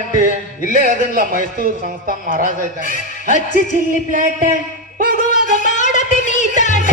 ಅಂಟಿ ಇಲ್ಲೇ ಅದನ್ಲ ಮೈಸೂರು ಸಂಸ್ಥಾನ ಮಹಾರಾಜ ಇದ್ದಂಗೆ. ಹಚ್ಚಿ ಚಿಲ್ಲಿ ಪ್ಲಾಟ ಹೋಗುವಾಗ ಮಾಡತೀನಿ ತಾಟ.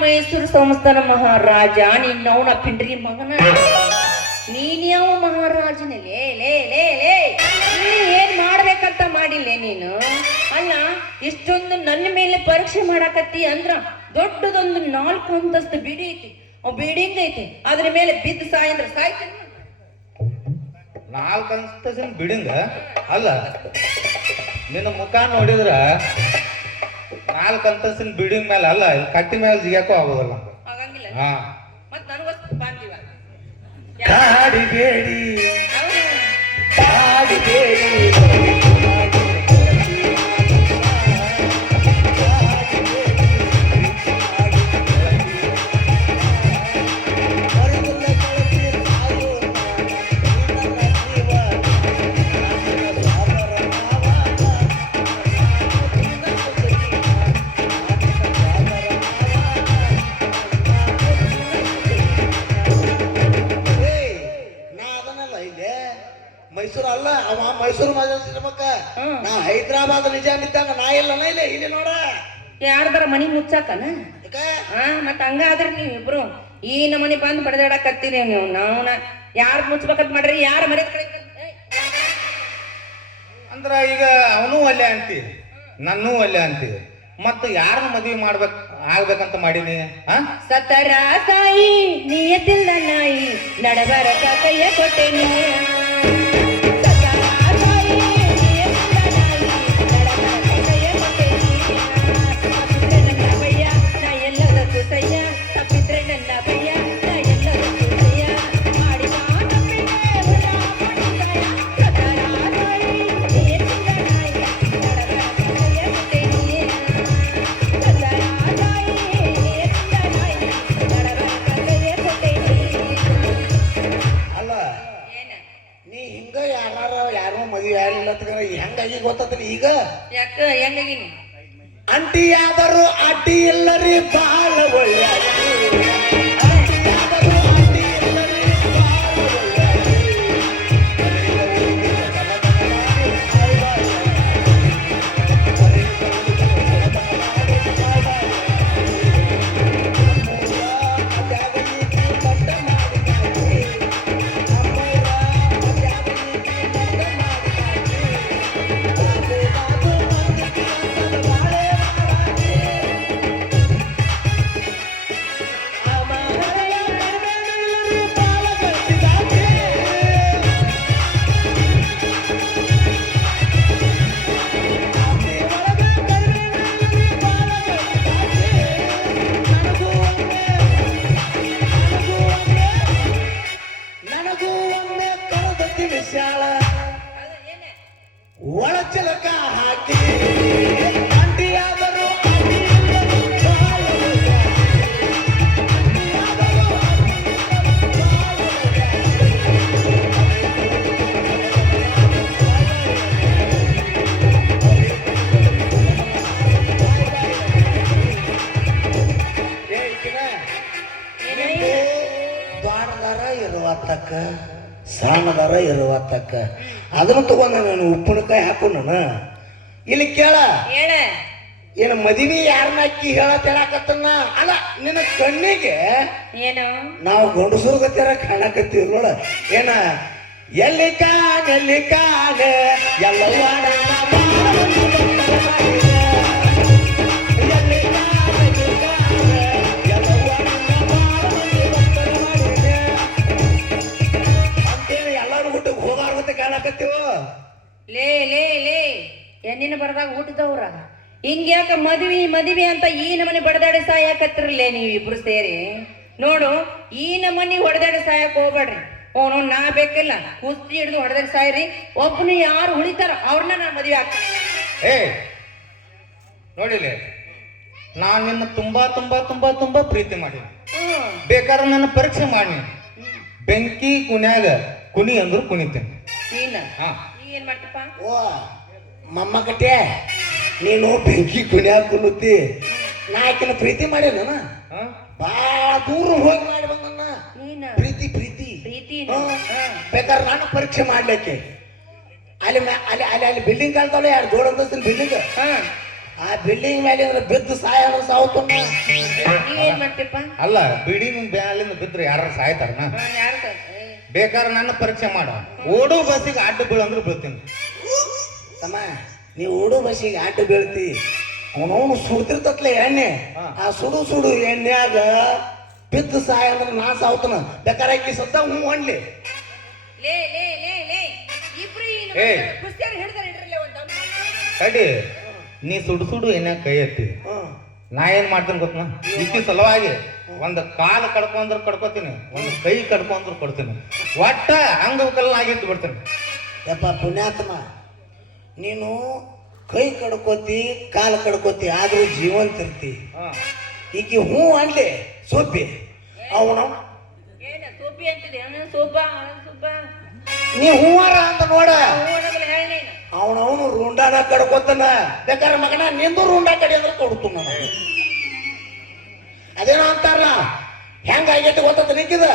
ಮೈಸೂರು ಸಂಸ್ಥಾನ ಮಹಾರಾಜ ನಿನ್ನವನ ಪಿಂಡ್ರಿ ಮಗನ. ನೀನ್ ಯಾವ ಮಹಾರಾಜನ? ಲೇ ಲೇ ಲೇ ಲೇ ಏನ್ ಮಾಡ್ಬೇಕಂತ ಮಾಡಿಲ್ಲ ನೀನು? ಅಲ್ಲ ಇಷ್ಟೊಂದು ನನ್ನ ಮೇಲೆ ಪರೀಕ್ಷೆ ಮಾಡಾಕತ್ತಿ ಅಂದ್ರ ದೊಡ್ಡದೊಂದು 4 ಅಂತಸ್ತು ಬಿಡಿ ಐತಿ, ಬಿಲ್ಡಿಂಗ್ ಐತಿ, ಅದ್ರ ಮೇಲೆ ಬಿದ್ದು ಸಾಯ ಅಂದ್ರ ಸಾಯ್ತೇನೆ. 4 ಅಂತಸ್ತಿನ ಬಿಲ್ಡಿಂಗ್ ಅಲ್ಲ, ನಿನ್ನ ಮುಖ ನೋಡಿದ್ರ 4 ಅಂತಸ್ತಿನ ಬಿಲ್ಡಿಂಗ್ ಮೇಲೆ ಅಲ್ಲ, ಕಟ್ಟಿ ಮೇಲೆ ಜಿಗಾಕೋ ಆಗೋದಲ್ಲ. ಆಗಂಗಿಲ್ಲ. ಹಾ ಮತ್ ನನಗೋಸ್ಕರ ಬಾಂದಿವ ಕಾಡಿಬೇಡಿ ಕಾಡಿಬೇಡಿ ಮೈಸೂರು ಅಲ್ಲ ಅವ ಮೈಸೂರು ಮಕ್ಕ. ನಾ ಹೈದರಾಬಾದ್ ನಿಜಾಮ್ ಇದ್ದಂಗ ನಾ ಇಲ್ಲ ಇಲ್ಲಿ ನೋಡ ಯಾರ್ದಾರ ಮನಿ ಮುಚ್ಚಾಕನ. ಮತ್ತ ಹಂಗಾದ್ರೆ ನೀವ್ ಇಬ್ರು ಈ ನಮನಿ ಬಂದ್ ಬಡದಾಡಕತ್ತೀರಿ ನೀವು. ನಾವ್ನ ಯಾರ್ ಮುಚ್ಬೇಕಂತ ಮಾಡ್ರಿ, ಯಾರ ಮನೆ ಅಂದ್ರ ಈಗ ಅವನು ಅಲ್ಲೇ ಅಂತಿ, ನನ್ನೂ ಅಲ್ಲೇ ಅಂತಿ, ಮತ್ತ ಯಾರನ್ನ ಮದ್ವಿ ಆಗ್ಬೇಕಂತ ಮಾಡೀನಿ? ಸತರ ಸಾಯಿ ನಿಯತಿಲ್ಲ ನಾಯಿ ನಡಬರ ಕೈಯ ಕೊಟ್ಟೆನಿ. ಹೆಂಗಾಗಿ ಗೊತ್ತದ್ರಿ ಈಗ? ಯಾಕ ಹೆಂಗಾಗಿನಿ? ಅಂಟಿ ಯಾದರು ಅಡ್ಡಿ ಇಲ್ಲರಿ ಬಹಳ ಒಳ್ಳೆ ಇರುವತ್ತಕ್ಕ ಸಣ್ಣದಾರ ಇರುವತ್ತಕ್ಕ ಅದನ್ನು ತಗೊಂಡ ನಾನು ಉಪ್ಪಿನಕಾಯಿ ಹಾಕು ನಾನು ಇಲ್ಲಿ ಕೇಳ ಹೇಳ ಏನು ಮದುವೆ ಯಾರನ್ನ ಅಕ್ಕಿ ಹೇಳತ್ತೇಳಕತ್ತನ್ನ ಅಲ್ಲ ನಿನ್ನ ಕಣ್ಣಿಗೆ ಏನು ನಾವು ಗಂಡಸರು ಗತ್ಯಾರ ಕಾಣಕತ್ತೀವಿ ನೋಡ ಏನ ಎಲ್ಲಿ ಕಾಣೆ ಎಲ್ಲವ್ವ ಎಲ್ಲರೂ ಊಟಕ್ಕೆ ಹೋಗಾರ್ಗತ್ತೆ ಕಾಣಕತ್ತೀವ ಲೇ ಲೇ ಲೇ ಹೆಣ್ಣಿನ ಬರದಾಗ ಹುಟ್ಟಿದವ್ರ ಹಿಂಗ್ಯಾಕ ಮದ್ವಿ ಅಂತ ಈ ನಮನೆ ಬಡದಾಡಿ ಸಾಯಕತ್ತಿರಲೇ ನೀವು ಇಬ್ರು ಸೇರಿ ನೋಡು ಈ ನಮನಿ ಹೊಡೆದಾಡಿ ಸಾಯಕ್ ಹೋಗ್ಬೇಡ್ರಿ ಅವನು ನಾ ಬೇಕಿಲ್ಲ ಕುಸ್ತಿ ಹಿಡಿದು ಹೊಡೆದಾಡಿ ಸಾಯ್ರಿ ಒಬ್ಬನು ಯಾರು ಉಳಿತಾರ ಅವ್ರನ್ನ ನಾ ಮದ್ವೆ ಆಗ್ತೀನಿ. ಏ ನೋಡಿಲೆ ನಾನು ನಿನ್ನ ತುಂಬಾ ತುಂಬಾ ತುಂಬಾ ತುಂಬಾ ಪ್ರೀತಿ ಮಾಡೀನಿ. ಬೇಕಾದ್ರೆ ನನ್ನ ಪರೀಕ್ಷೆ ಮಾಡಿ ಬೆಂಕಿ ಕುನ್ಯಾಗ ಕುನಿ ಅಂದ್ರು ಕುಣಿತೀನಿ. ನೀನ ಹಾ ನೀ ಏನ್ ಮಾಡ್ತಪ್ಪ? ಓ ಮಮ್ಮ ಕಟ್ಟೆ ನೀನು ಬೆಂಕಿ ಕುಣಿಯಾಗ ಕುನ್ನುತ್ತಿ ನಾ ಆಕಿನ ಪ್ರೀತಿ ಮಾಡಿ ನಾನು ಹಾ? ಬಾಳ ದೂರ ಹೋಗಿ ಮಾಡಿ ಬಂದನ್ನ ನೀನ ಪ್ರೀತಿ ಪ್ರೀತಿ ಪ್ರೀತಿ ಬೇಕಾದ್ರೆ ನಾನು ಪರೀಕ್ಷೆ ಮಾಡ್ಲಿಕ್ಕೆ ಅಲ್ಲಿ ಅಲ್ಲಿ ಅಲ್ಲಿ ಅಲ್ಲಿ ಬಿಲ್ಡಿಂಗ್ ಕಾಣ್ತಾವಲ್ಲ ಯಾರು ಜೋಡ್ ಅಂತಸ್ತೀನಿ ಬಿಲ್ಡಿಂಗ್ ಆ ಬಿಲ್ಡಿಂಗ್ ಮೇಲೆ ಅಂದ್ರೆ ಬಿದ್ದು ಸಾಯ ಸಾವತ್ತು ನೀ ಏನ್ ಮಾಡ್ತೀಪ್ಪ? ಅಲ್ಲ ಬಿಲ್ಡಿಂಗ್ ಬ್ಯಾಲಿಂದ ಬಿದ್ರೆ ಯಾರು ಸಾಯ್ತಾರನ? ಯಾರು ಬೇಕಾದ್ರೆ ನನ್ನ ಪರೀಕ್ಷೆ ಮಾಡ ಓಡೋ ಬಸ್ಸಿಗೆ ಅಡ್ಡ ಬೀಳಂದ್ರೆ ಬೀಳ್ತೀನಿ. ತಮ್ಮ ನೀವು ಓಡೋ ಬಸ್ಸಿಗೆ ಅಡ್ಡ ಬೀಳ್ತಿ ಅವನವನು ಸುಡ್ತಿರ್ತತ್ಲೆ ಎಣ್ಣೆ ಆ ಸುಡು ಎಣ್ಣೆಯಾಗ ಬಿದ್ದು ಸಾಯ ಅಂದ್ರೆ ನಾ ಸಾವತನ ಬೇಕಾರೆ ಆಕಿ ಸತ್ತ ಹ್ಞೂ ಅನ್ಲಿ ಲೇ ಲೇ ಲೇ ಲೇ ಇಬ್ರು ಏ. ಕುಸ್ತಿಯಾರ ಹಿಡ್ದಾರ ಇಡ್ರಲ್ಲ ಒಂದು ತಡಿ ನೀ ಸುಡು ಏನ ಕೈ ಎತ್ತಿ ನಾ ಏನ್ ಮಾಡ್ತೀನಿ ಗೊತ್ತ ಈಕಿ ಸಲುವಾಗಿ ಒಂದು ಕಾಲು ಕಡ್ಕೊಂಡ್ರೆ ಕಡ್ಕೋತೀನಿ ಒಂದು ಕೈ ಕಡ್ಕೊಂಡ್ರು ಕೊಡ್ತೀನಿ ಒಟ್ಟ ಅಂಗಕಲ್ಲ ಆಗಿದ್ದು ಬಿಡ್ತೀನಿ. ಯಪ್ಪ ಪುಣ್ಯಾತ್ಮ ನೀನು ಕೈ ಕಡ್ಕೋತಿ ಕಾಲು ಕಡ್ಕೋತಿ ಆದ್ರೂ ಜೀವಂತ ಇರ್ತಿ ಈಕಿ ಹ್ಞೂ ಅನ್ಲಿ ಸೋಪಿ ಅವನ ಏನ ಸೋಪಿ ಅಂತಿದೆ ಸೋಪ ಸೋಪ ನೀ ಹೂವಾರ ಅಂತ ನೋಡ ಹೇಳ ನೀನು ಅವನವನು ರುಂಡಾನ ಕಡ್ಕೋತಾನ ಬೇಕಾದ್ರೆ ಮಗನ ನಿಂದು ರುಂಡ ಕಡಿ ಅಂದ್ರೆ ಕೊಡ್ತು ನಾನು ಅದೇನೋ ಅಂತಾರಲ್ಲ ಹೆಂಗಾಗೈತಿ ಗೊತ್ತ ನಿಕ್ಕಿದ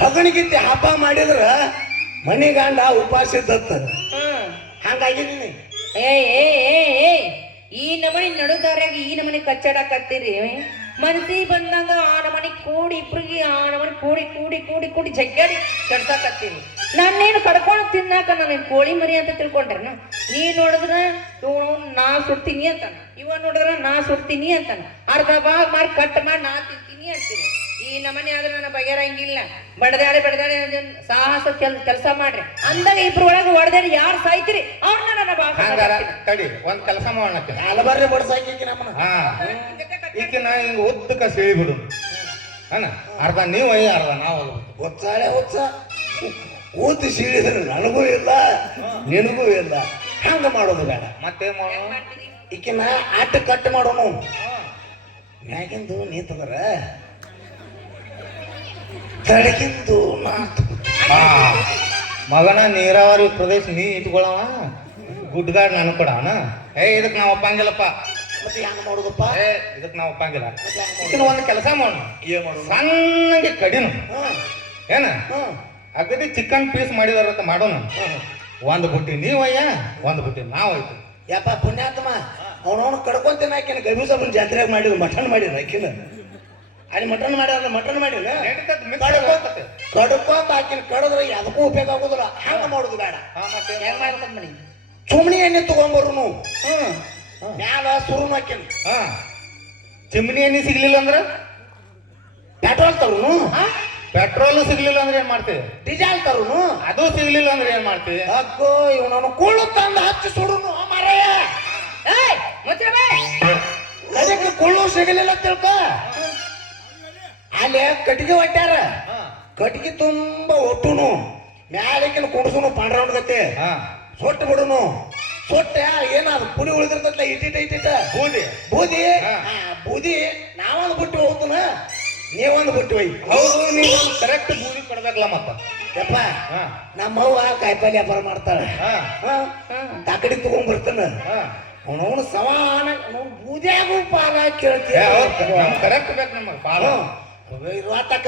ಹಗಣಿಗಿತ್ತಿ ಹಬ್ಬ ಮಾಡಿದ್ರ ಮನಿಗಂಡ ಉಪವಾಸ ಇದ್ದತ್ತ ಹಂಗಾಗಿದ್ದೀನಿ ಈ ನಮನಿ ನಡುದಾರ್ಯಾಗ ಈ ನಮನಿ ಕಚ್ಚಾಡಕತ್ತೀರಿ ಮನಸ್ಸಿಗೆ ಬಂದಂಗ ಆ ನಮನಿ ಕೂಡಿ ಇಬ್ರಿಗೆ ಆ ನಮನಿ ಕೂಡಿ ಕೂಡಿ ಕೂಡಿ ಕೂಡಿ ಜಗ್ಗಾಡಿ ಕಡ್ಸಾಕತ್ತೀರಿ ನಾನೇನು ಕಡ್ಕೊಂಡು ತಿನ್ನಾಕ ನಾನು ಕೋಳಿ ಮರಿ ಅಂತ ತಿಳ್ಕೊಂಡ್ರನ ನೀ ನೋಡಿದ್ರ ನಾ ಸುಡ್ತೀನಿ ಅಂತಾನ ಇವ ನೋಡಿದ್ರ ನಾ ಸುಡ್ತೀನಿ ಅಂತಾನ ಅರ್ಧ ಭಾಗ ಮಾಡಿ ಕಟ್ ಮಾಡಿ ನಾ ತಿಂತೀನಿ ಅಂತೀನಿ. ಈ ನಮನಿ ಆದ್ರೆ ನನ್ನ ಬಗೆರಂಗಿಲ್ಲ ಬಡದಾಡಿ ಸಾಹಸ ಕೆಲಸ ಮಾಡ್ರಿ ಅಂದಾಗ ಇಬ್ರು ಒಳಗೆ ಹೊಡೆದಾಡಿ ಯಾರು ಸಾಯ್ತಿರಿ ಅವ್ರನ್ನ ನನ್ನ ಹಂಗಾರ ಭಾಗ ತಡಿ ಒಂದ್ ಕೆಲಸ ಮಾಡೋಣ ಹಲವಾರು ಬಡ್ಸಾಕಿ ನಮ್ಮನ ಹಾ ಈಕೆ ನಾ ಹಿಂಗ ಒತ್ತಕ ಸಿಳಿ ಬಿಡು ಅಣ್ಣ ಅರ್ಧ ನೀವು ಅರ್ಧ ನಾವು ಒಚ್ಚಾಳೆ ಒಚ್ಚ ಊತಿ ಸೀಳಿದ್ರೆ ನನಗೂ ಇಲ್ಲ ನಿನಗೂ ಇಲ್ಲ ಹಂಗ ಮಾಡೋದು ಬೇಡ ಮತ್ತೆ ಮಾಡೋಣ ಈಕಿನ ಆಟ ಕಟ್ ಮಾಡೋನು ಮ್ಯಾಗಿಂದು ನೀತಂದ್ರ ತಡಗಿಂದು ನಾತು ಮಗನ ನೀರಾವರಿ ಪ್ರದೇಶ ನೀ ಇಟ್ಕೊಳವ ಗುಡ್ಗಾಡ್ ನಾನು ಕೊಡವನ ಇದಕ್ ನಾವ್ ಒಪ್ಪಂಗಿಲ್ಲಪ್ಪ. ಮತ್ತೆ ಹೆಂಗ ಮಾಡೋದಪ್ಪ ಇದಕ್ ನಾವ್ ಒಪ್ಪಂಗಿಲ್ಲ. ಇದನ್ನ ಒಂದು ಕೆಲಸ ಮಾಡೋಣ ಏನ್ ಮಾಡೋದು ಸಣ್ಣಗೆ ಕಡಿನು ಏನ ಹ್ಮ್ ಅಗದಿ ಚಿಕನ್ ಪೀಸ್ ಮಾಡಿದಾರಂತ ಮಾಡೋಣ. ಒಂದ್ ಬುಟ್ಟಿ ನೀವಯ್ಯ ಒಂದ್ ಬುಟ್ಟಿ ನಾವ್ ಐತಿ. ಯಪ್ಪ ಪುಣ್ಯಾತ್ಮ ಅವನವನು ಕಡ್ಕೊಂತೇನೆ ಆಕಿನ ಗವಿಸಮ್ಮನ ಜಾತ್ರೆಯಾಗ ಮಾಡಿದ್ರು ಮಟನ್ ಮಾಡಿದ್ರು ಆಕಿನ ಅಲ್ಲಿ ಮಟನ್ ಮಾಡಿಲ್ಲ ಕಡ್ಕೊಂತ ಆಕಿನ ಕಡದ್ರೆ ಅದಕ್ಕೂ ಉಪಯೋಗ ಆಗೋದಿಲ್ಲ ಹಂಗ ಮಾಡೋದು ಬೇಡ. ಹೆಂಗ್ ಮಾಡ್ಕೊಂಡ್ ಬನ್ನಿ ಸುಮ್ನಿ ಎಣ್ಣೆ ತಗೊಂಬರ್ನು ಮ್ಯಾಲ ಸುರುನು ಆಕಿನ ಚಿಮ್ನಿ ಎಣ್ಣೆ ಸಿಗ್ಲಿಲ್ಲ ಅಂದ್ರ ಪೆಟ್ರೋಲ್ ತರುನು ಪೆಟ್ರೋಲ್ ಸಿಗ್ಲಿಲ್ಲ ಅಂದ್ರೆ ಏನ್ ಮಾಡ್ತೀವಿ? ಡೀಸೆಲ್ ತರುನು ಅದು ಸಿಗ್ಲಿಲ್ಲ ಅಂದ್ರೆ ಏನ್ ಮಾಡ್ತೀವಿ? ಅಕ್ಕೋ ಇವನವನು ಕೂಳು ತಂದು ಹಚ್ಚಿ ಸುಡುನು ಮಾರಾಯ ಅದಕ್ಕೆ ಕುಳ್ಳು ಸಿಗಲಿಲ್ಲ ತಿಳ್ಕ ಅಲ್ಲಿ ಕಟ್ಟಿಗೆ ಒಟ್ಟಾರ ಕಟ್ಟಿಗೆ ತುಂಬಾ ಒಟ್ಟುನು ಮ್ಯಾಲಿಕಿನ ಕುಣಸುನು ಪಾಂಡ್ರೌಂಡ್ ಗತ್ತೆ ಸೊಟ್ಟು ಬಿಡುನು ಸೊಟ್ಟ ಏನಾದ್ರು ಪುಡಿ ಉಳಿದಿರ್ತಲ್ಲ ಇಟ್ಟಿಟ ಬೂದಿ ಬೂದಿ ಬೂದಿ ನಾವೊಂದು ಬುಟ್ಟಿ ಹೋಗ್ತನ ನೀವೊಂದು ಬುಟ್ಟಿ ಒಯ್ ಹೌದು ನೀವು ಕರೆಕ್ಟ್ ಬೂದಿ ಕೊಡ್ಬೇಕಲ್ಲ ಮತ್ತ ಯಪ್ಪ ನಮ್ಮವ್ವ ಕಾಯಿಪಲ್ಲೆ ವ್ಯಾಪಾರ ಮಾಡ್ತಾಳೆ ತಾಕಡಿ ತಗೊಂಡ್ ಬರ್ತಾನ ಅವನವನು ಸಮಾನ ಬೂದ್ಯಾಗೂ ಪಾಲ ಕೇಳ್ತೀವಿ ಕರೆಕ್ಟ್ ಬೇಕು ನಮಗೆ ಪಾಲ ಇರುವಾತಕ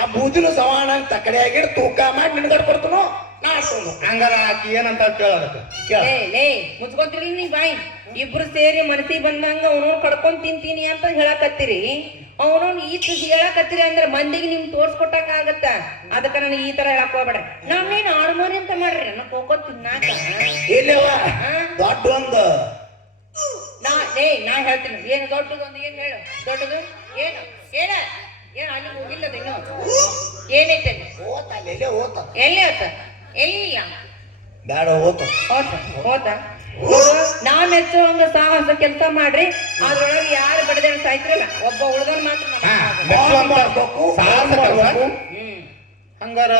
ಆ ಬೂದಿನ ಸವಾಣ ತಕ್ಕಡೆ ಆಗಿಡ್ ತೂಕ ಮಾಡಿ ನಿನ್ಗಡೆ ಕೊಡ್ತನು ನಾ ಹಾಕ್ತನು. ಹಂಗಾರ ಆಕಿ ಏನಂತ ಕೇಳೋದಕ್ಕೆ ಲೇ ಮುಚ್ಕೊಂತಿರ್ಲಿ ನೀ ಬಾಯಿ. ಇಬ್ರು ಸೇರಿ ಮನಸ್ಸಿಗೆ ಬಂದಂಗ ಅವನವ್ನು ಕಡ್ಕೊಂಡ್ ತಿಂತೀನಿ ಅಂತ ಹೇಳಕತ್ತೀರಿ. ಅವನವ್ನು ಈತ ಹೇಳಕತ್ತೀರಿ ಅಂದ್ರೆ ಮಂದಿಗೆ ನಿಮ್ ತೋರ್ಸ್ಕೊಟ್ಟಂಗ ಆಗತ್ತ. ಅದಕ್ಕ ನನಗೆ ಈ ತರ ಹೇಳಕ್ ಹೋಗ್ಬೇಡ. ನಾವೇನು ಆಡ್ಮೋರಿ ಅಂತ ಮಾಡ್ರಿ ನನ್ನ ಕೋಕೋ ತಿನ್ನಾಕ. ಇಲ್ಲವ ದೊಡ್ಡ ಒಂದು ನಾ ಹೇಳ್ತೀನಿ ಏನು ದೊಡ್ಡದೊಂದು ಏನ್ ಹೇಳು. ದೊಡ್ಡದು ಏನು ಏನ ಏನ ಅಲ್ಲಿ ಹೋಗಿಲ್ಲದ ಇನ್ನು ಏನೈತೆ ಓತಲ್ಲ ಓತ ಎಲ್ಲಿ ಹೋತ ಎಲ್ಲಿಯ ಬೇಡ ಓತ ಹೋತ ನಾ ಮೆಚ್ಚುವಂಗ ಸಾಹಸ ಕೆಲಸ ಮಾಡ್ರಿ. ಅದ್ರೊಳಗೆ ಯಾರು ಬಡದ ಸಾಯ್ತಿರಲ್ಲ ಒಬ್ಬ ಉಳ್ದವ್ ಮಾತ್ರ ಹಂಗಾರ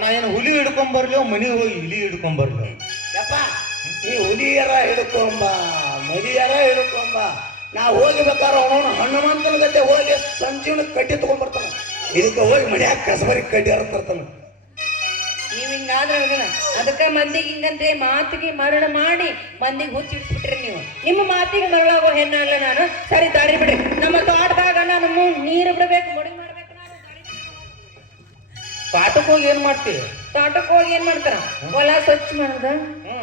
ನಾ ಏನು ಹುಲಿ ಹಿಡ್ಕೊಂಬರ್ಲಿ ಮನಿಗೆ ಹೋಗಿ ಇಲಿ ಹಿಡ್ಕೊಂಬರ್ಲಿ. ಯಪ್ಪ ನೀ ಹುಲಿಯರ ಹಿಡ್ಕೊಂಬ ಮದಿಯರ ಹಿಡ್ಕೊಂಬ. ನಾ ಹೋಗಿಬೇಕಾರ ಅವನು ಹನುಮಂತನ ಗತೆ ಹೋಗಿ ಸಂಜೀವನ ಕಡ್ಡಿ ತಗೊಂಡ್ಬರ್ತಾನ. ಇದಕ್ಕೆ ಹೋಗಿ ಮನ್ಯಾಗ ಕಸಬರಿ ಕಡ್ಡಿ ಹರತಾನ. ನೀವ್ ಹಿಂಗಾದ್ರೆ ಅದಕ್ಕ ಮಂದಿಗೆ ಹಿಂಗಂತೆ ಮಾತಿಗೆ ಮರಣ ಮಾಡಿ ಮಂದಿಗೆ ಹುಚ್ಚಿಡ್ಸ್ಬಿಟ್ರಿ ನೀವು. ನಿಮ್ಮ ಮಾತಿಗೆ ಮರಳಾಗೋ ಹೆಣ್ಣ ಅಲ್ಲ ನಾನು. ಸರಿ ದಾರಿ ಬಿಡ್ರಿ. ನಮ್ಮ ತೋಟದಾಗ ನಾನು ನೀರು ಬಿಡ್ಬೇಕು ಮುಡಿ ಮಾಡ್ಬೇಕು. ನಾನು ಕಾಟಕ್ಕೆ ಹೋಗಿ ಏನ್ ಮಾಡ್ತೀವಿ? ತೋಟಕ್ಕೆ ಹೋಗಿ ಏನ್ ಮಾಡ್ತಾರ? ಹೊಲ ಸ್ವಚ್ಛ ಮಾಡೋದು,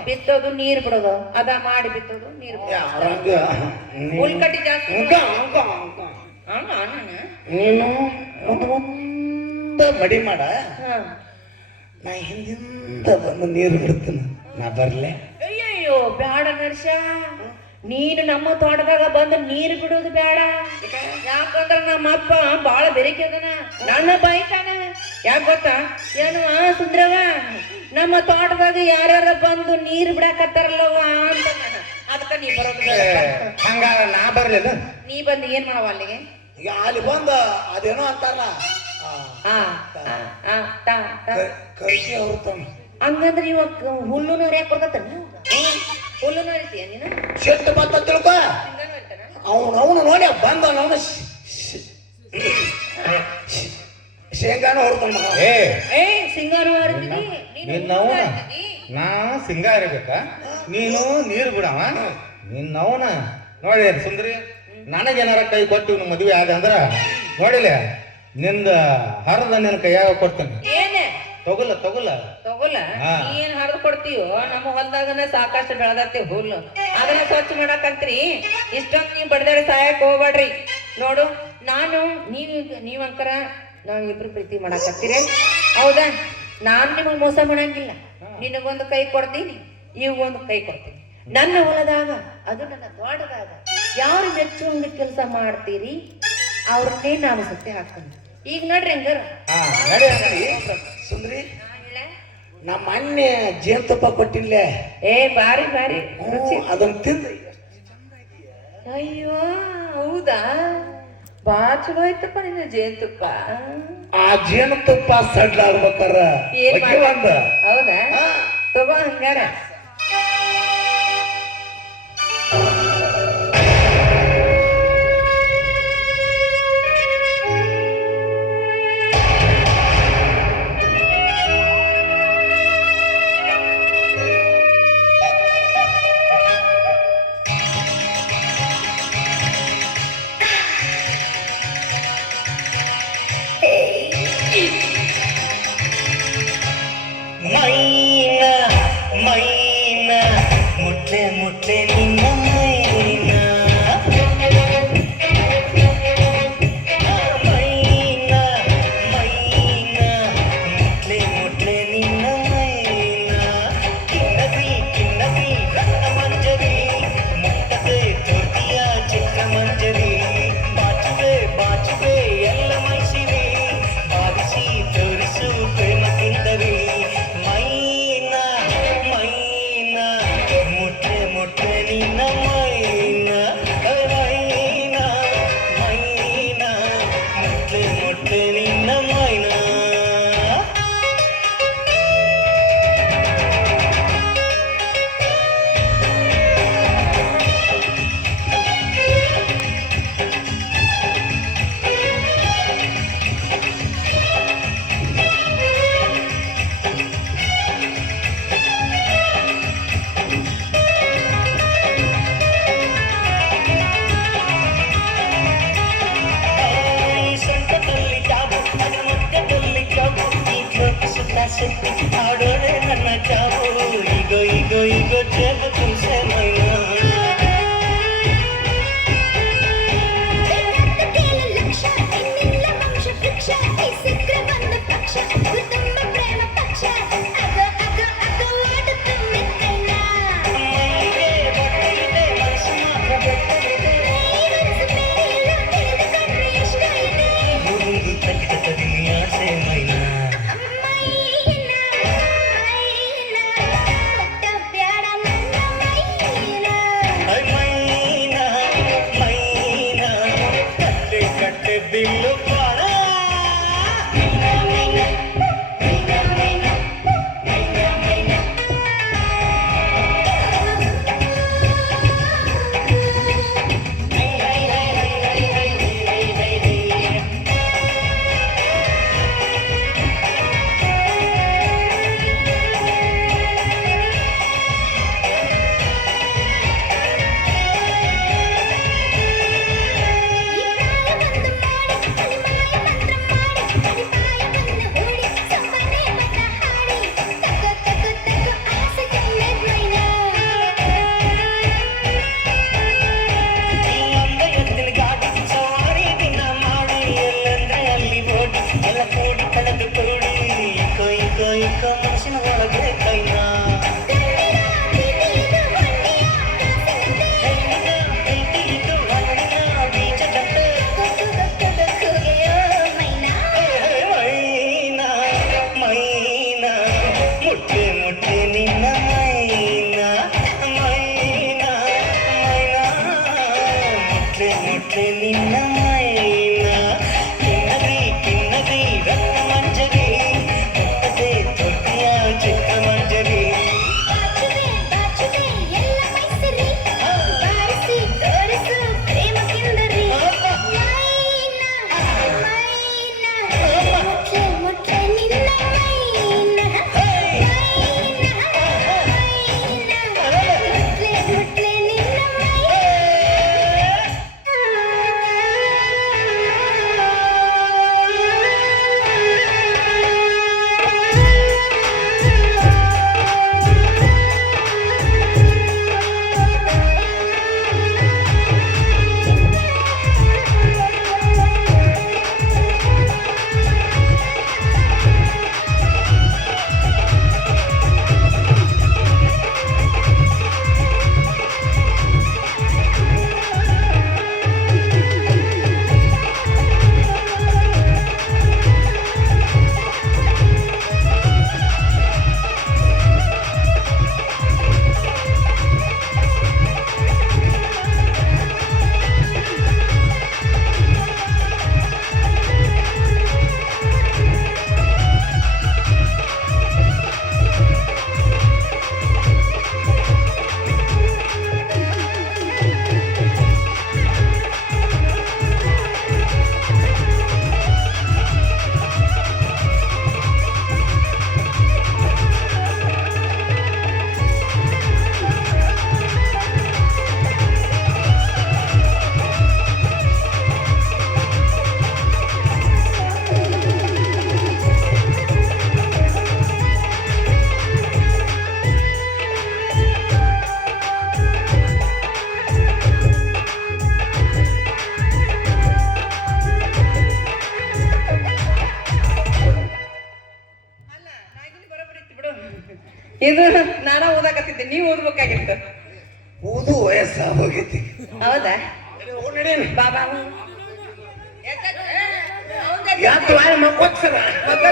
ಬಿತ್ತೋದು, ನೀರ್ ಬಿಡೋದು. ಅದ ಮಾಡಿ ಬಿತ್ತೋದು, ನೀರ್ ಹುಲ್ಕಟ್ಟಿ ಜಾಸ್ತಿ ನೀನು ಒಂದು ಮಡಿ ಮಾಡ. ನಾ ಹಿಂದಿಂದ ಬಂದು ನೀರು ಬಿಡ್ತೀನಿ. ನಾ ಬರ್ಲೆ? ಅಯ್ಯಯ್ಯೋ ಬ್ಯಾಡ ನರ್ಷ. ನೀನು ನಮ್ಮ ತೋಟದಾಗ ಬಂದು ನೀರು ಬಿಡೋದು ಬೇಡ. ಯಾಕಂದ್ರ ನಮ್ಮ ಅಪ್ಪ ಬಾಳ ಬೆರಿಕೆ ಅದನ, ನನ್ನ ಬೈತಾನ. ಯಾಕ ಗೊತ್ತಾ? ಏನು ಸುಂದ್ರವ ನಮ್ಮ ತೋಟದಾಗ ಯಾರ್ಯಾರ ಬಂದು ನೀರು ಬಿಡಾಕತ್ತಾರಲ್ಲವ ಅಂತ. ಅದಕ್ಕ ನೀ ಬರೋದು ಹಂಗ ನಾ ಬರ್ಲಿಲ್ಲ. ನೀ ಬಂದು ಏನ್ ಮಾಡವ ಅಲ್ಲಿಗೆ? ಈಗ ಅಲ್ಲಿ ಬಂದ ಅದೇನೋ ಅಂತಾರಲ್ಲ ಕರ್ಸಿ ಹೊರ್ತಾನ. ಹಂಗಂದ್ರೆ ಇವಾಗ ಹುಲ್ಲುನ ಹರಿಯಾಕ ಬರ್ತತ. ಹುಲ್ಲುನ ಹರಿತೀಯ ನೀನು? ಶೆಟ್ಟು ಬತ್ತ ತಿಳ್ಕೊ. ಅವನು ನೋಡಿ ಬಂದ ಅವನು ಶೇಂಗಾನು ಹೊರ್ತಾನ. ಏ ಸಿಂಗಾರು ಹರಿತೀನಿ ನಿನ್ನವನ ನಾ ಸಿಂಗಾರ ಇರ್ಬೇಕಾ? ನೀನು ನೀರು ಬಿಡವ ನಿನ್ನವನ. ನೋಡಿ ಸುಂದ್ರಿ, ನನಗೇನಾರ ಕೈ ಕೊಟ್ಟು ಇವ್ನ ಮದುವೆ ಆದ ಅಂದ್ರ ನೋಡಿಲ್ಲ ನಿಂದ ಹರದ ನಿನ್ನ ಕೈಯಾಗ ಕೊಡ್ತೇನೆ. ಏನ ತಗೊಲ್ಲ ನೀ ಏನ್ ಹರಿದು ಕೊಡ್ತೀವೋ? ನಮ್ಮ ಹೊಲ್ದಾಗನ ಸಾಕಷ್ಟು ಬೆಳೆದತ್ತಿ ಹುಲ್ಲು. ಅದನ್ನ ಸ್ವಚ್ಛ ಮಾಡಕಂತ್ರಿ. ಇಷ್ಟೊಂದು ನೀವ್ ಬಡ್ದಾಡಿ ಸಹಾಯಕ್ ಹೋಗ್ಬೇಡ್ರಿ. ನೋಡು ನಾನು ನೀವಂಕರ ನಾವಿಬ್ರು ಪ್ರೀತಿ ಮಾಡಕತ್ತೀರಿ ಹೌದಾ? ನಾನ್ ನಿಮಗ್ ಮೋಸ ಮಾಡಂಗಿಲ್ಲ. ನಿನಗೊಂದು ಕೈ ಕೊಡ್ತೀನಿ, ಇವಂದು ಕೈ ಕೊಡ್ತೀನಿ. ನನ್ನ ಹೊಲದಾಗ ಅದು ನನ್ನ ತೋಟದಾಗ ಯಾರು ಮೆಚ್ಚುವಂಗ ಕೆಲಸ ಮಾಡ್ತೀರಿ ಅವ್ರನ್ನೇ ನಾನು ಸತ್ಯ ಹಾಕ್ತೀನಿ. ಈಗ ನೋಡ್ರಿ ಹಂಗಾರ ಸುಂದ್ರಿ, ನಮ್ಮ ಅಣ್ಣೆ ಜೇನುತುಪ್ಪ ಕೊಟ್ಟಿಲ್ಲ. ಬಾರಿ ಅದನ್ನ ತಿಂದು. ಅಯ್ಯೋ ಹೌದಾ? ಬಾ ಚಲೋ ಐತಪ್ಪ ನಿನ್ನ ಜೇನುತುಪ್ಪ. ಆ ಜೇನುತುಪ್ಪ ಸಡ್ಲಾಗ್ಬೇಕಾರ ಹೌದಾ? ತಗೋ ಹಂಗಾರ. ಮೈ ಇದು ನಾನ ಓದಾಕತ್ತಿದ್ದೆ ನೀವ್ ಓದ್ಬೇಕಾಗಿತ್ತು. ಓದು ವಯಸ್ಸ ಹೋಗೈತಿ. ಹೌದಾ? ನಡೀನಿ ಬಾಬಾ ಯಾಕೆ ಮಕ್ಕೋತ್ ಸರ ಮಕ್ಕಳ